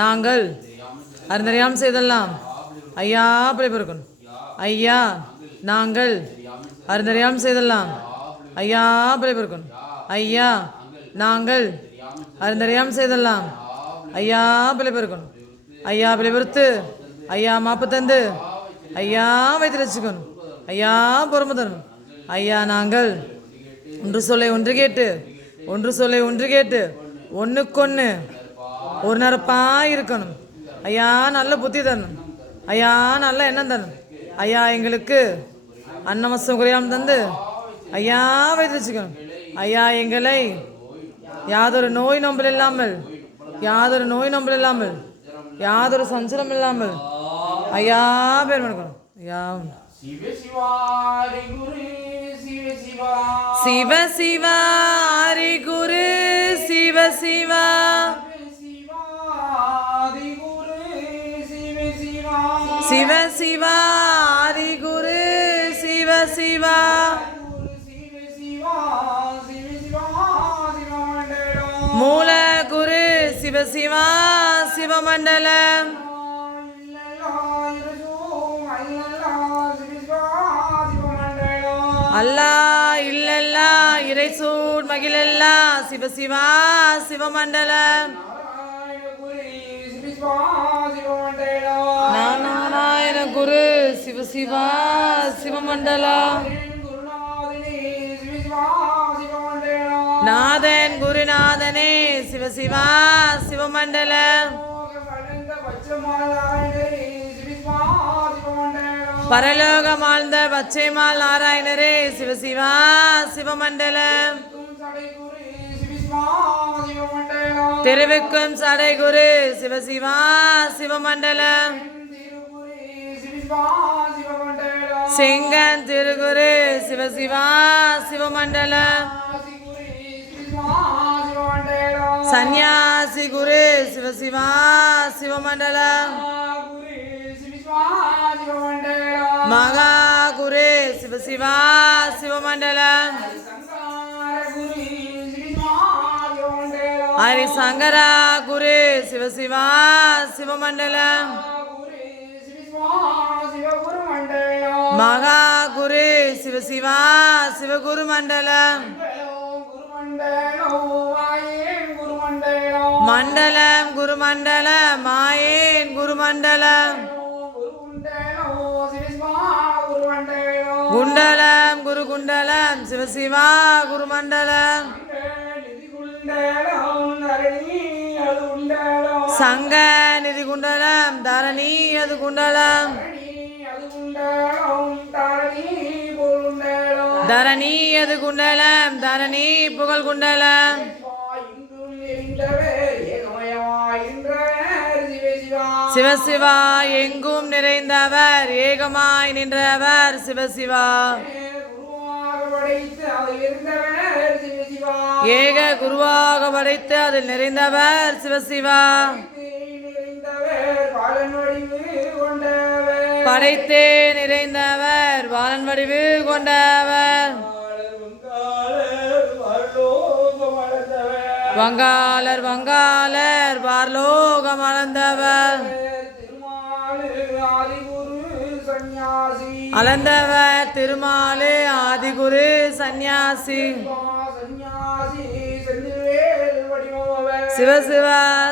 நாங்கள் அறிந்தறியாமல் செய்தெல்லாம். ஐயா பிழைப்பிருக்கணும் ஐயா நாங்கள் அறிந்தறியாமல் செய்தெல்லாம். ஐயா பிழைப்பிருக்கணும் ஐயா நாங்கள் அறிந்தறியாமல் செய்தெல்லாம். ஐயா பிழைப்பிருக்கணும் ஐயா பிழைப்பிருத்து ஐயா மாப்பு தந்து ஐயா வைத்து வச்சுக்கணும் ஐயா பொறுமை தரணும் ஐயா நாங்கள் ஒன்று சொல்லை ஒன்று கேட்டு ஒன்று சொல்லை ஒன்று கேட்டு ஒன்றுக்கொன்று ஒரு நிரப்பா இருக்கணும் ஐயா நல்ல புத்தி தரணும். ஐயா நல்ல எண்ணம் தரணும். ஐயா எங்களுக்கு அன்னமசம் குறையாமல் தந்து ஐயா வைத்து வச்சுக்கணும் ஐயா எங்களை யாதொரு நோய் நம்பல் இல்லாமல் யாதொரு நோய் நம்பல் இல்லாமல் யாதொரு சஞ்சலம் இல்லாமல் ஐயா பேர் எடுக்கணும் ஐயா சிவ சிவா ஹரி குரு சிவ சிவா. சிவ சிவா ஹரி குரு சிவ சிவா. மூல குரு சிவ சிவா சிவமண்டலம். அல்லா இல்லல்லா இறைசூர் மகிழல்லா சிவ சிவா சிவமண்டலம். நாராயண குரு சிவ சிவா சிவமண்டலம் நாதன் குருநாதனே சிவ சிவா சிவமண்டலம் பரலோகம் ஆழ்ந்த பச்சைமால் நாராயணரே சிவ சிவா சிவமண்டலம் திருவிக்கும் சடை குரு சிவ சிவா சிவமண்டலம் செங்கன் திருகுரு சிவ சிவா சிவமண்டலம். சந்நியாசி குரு சிவ சிவா சிவமண்டலம். மகா குரு சிவ சிவா சிவமண்டலம். ஹரி சங்கரா குரு சிவசிவா சிவமண்டலம். மகா குரு சிவசிவா சிவகுரு மண்டலம் மண்டலம் குருமண்டலம் மாயேன் குருமண்டலம். குண்டலம் குரு குண்டலம் சிவசிவா குருமண்டலம். சங்க நிதி குண்டலம் தரணி அது குண்டலம் தரணி அது குண்டலம் தரணி புகழ் குண்டலம் சிவ சிவா எங்கும் நிறைந்தவர் ஏகமாய் நின்றவர் சிவ சிவா ஏக குருவாக படைத்து அதில் நிறைந்தவர் சிவ சிவா படைத்தே நிறைந்தவர் பாலன் வடிவு கொண்டவர். வங்காளர் வங்காளர் பார்லோகம் அளந்தவர் அளந்தவர் திருமாலே ஆதிகுரு சந்நியாசி. சிவ சிவ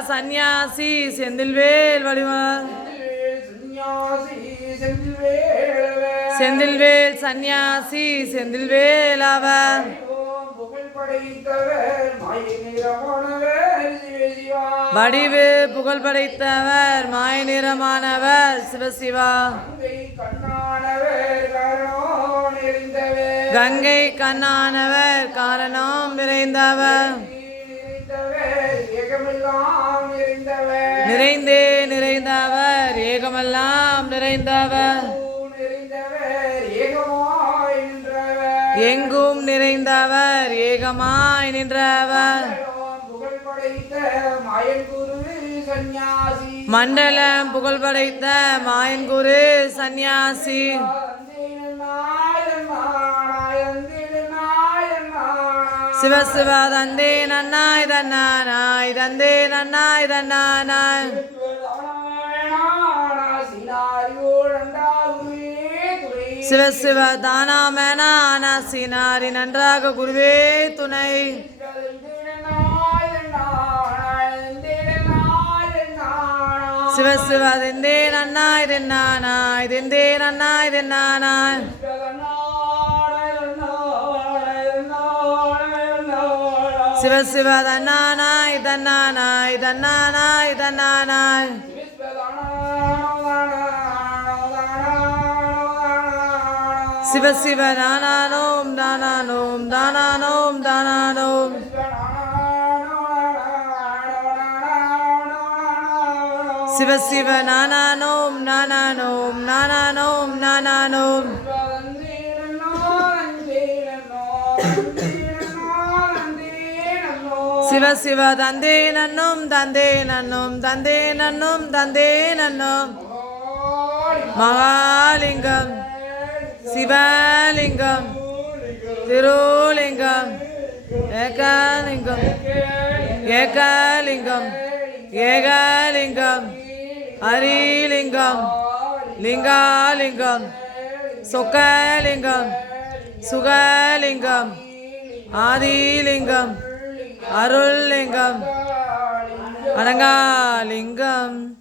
சந்நியாசி செந்தில்வேல் வடிவம் செந்தில்வேல் சந்நியாசி செந்தில்வேல் அவர் வடிவு புகழ் படைத்தவர் மாய நிறமானவர் சிவசிவா கங்கை கண்ணானவர் காரணம் நிறைந்தவர். நிறைந்தே நிறைந்தவர் ஏகமெல்லாம் நிறைந்தவர். எங்கும் நிறைந்தவர் ஏகமாய் நின்றவர். மண்டலம் புகழ் படைத்த மாயன் குரு சந்நியாசி. சிவ சிவ தந்தே நன்னாய் தன்னாய் தந்தே நன்னாய் தன்னானாய். சிவ சிவ தானாமேனான சீனாரி நன்றாக குருவே துணை. சிவ சிவ தெந்தே நன்னாய் தென்னானாய் தெந்தே நன்னாய் தென்னானாய் சிவ சிவ தன்னானாய் இதன்னானா இதன்னானா தன்னானாய் சிவ சிவ நானானோம். தானானோம் தானானோம் தானானோம் சிவ சிவ நானானோம் நானானோம் நானானோம் நானானோம். சிவ சிவ தந்தே நன்னும் தந்தே நன்னும் தந்தே நன்னும் தந்தே நன்னும் மகாலிங்கம் சிவலிங்கம் திருலிங்கம் ஏகலிங்கம் ஏகலிங்கம் ஏகலிங்கம். ഹരിലിംഗം ലിംഗാലിംഗം സ്വകാലിംഗം സുഖലിംഗം ആദിലിംഗം അരുൾലിംഗം അടങ്ങാലിംഗം